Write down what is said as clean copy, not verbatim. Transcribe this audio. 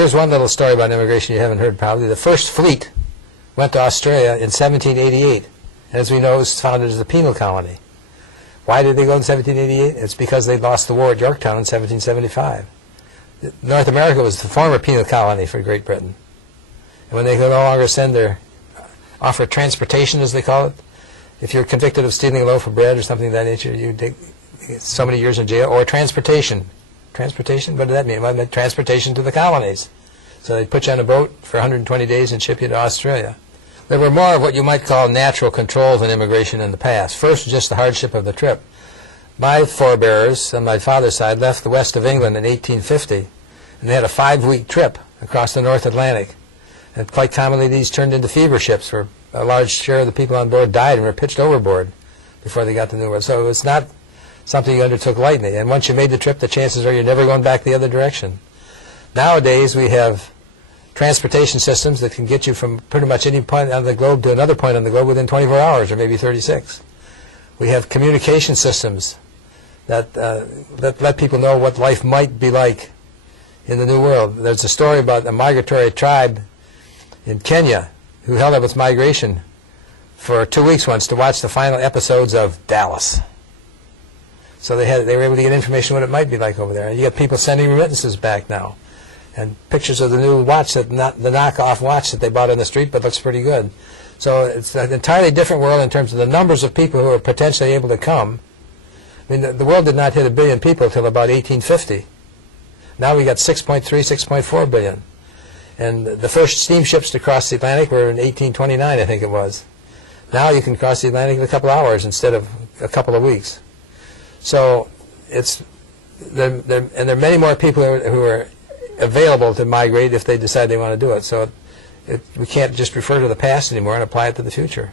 Here's one little story about immigration you haven't heard probably. The first fleet went to Australia in 1788. As we know, it was founded as a penal colony. Why did they go in 1788? It's because they lost the war at Yorktown in 1775. North America was the former penal colony for Great Britain. And when they could no longer send their offer transportation, as they call it, if you're convicted of stealing a loaf of bread or something of that nature, you take so many years in jail, or transportation. Transportation? What did that mean? Well, it meant transportation to the colonies. So they'd put you on a boat for 120 days and ship you to Australia. There were more of what you might call natural controls in immigration in the past. First, just the hardship of the trip. My forebears on my father's side left the west of England in 1850, and they had a 5-week trip across the North Atlantic. And quite commonly, these turned into fever ships, where a large share of the people on board died and were pitched overboard before they got to the New World. So it was not something you undertook lightly. And once you made the trip, the chances are you're never going back the other direction. Nowadays, we have transportation systems that can get you from pretty much any point on the globe to another point on the globe within 24 hours or maybe 36. We have communication systems that let people know what life might be like in the New World. There's a story about a migratory tribe in Kenya who held up its migration for 2 weeks once to watch the final episodes of Dallas. So they were able to get information what it might be like over there. And you get people sending remittances back now, and pictures of the new watch, the knockoff watch that they bought on the street, but looks pretty good. So it's an entirely different world in terms of the numbers of people who are potentially able to come. I mean, the world did not hit 1 billion people until about 1850. Now we got 6.3, 6.4 billion. And the first steamships to cross the Atlantic were in 1829, I think it was. Now you can cross the Atlantic in a couple of hours instead of a couple of weeks. So there are many more people who are available to migrate if they decide they want to do it. So we can't just refer to the past anymore and apply it to the future.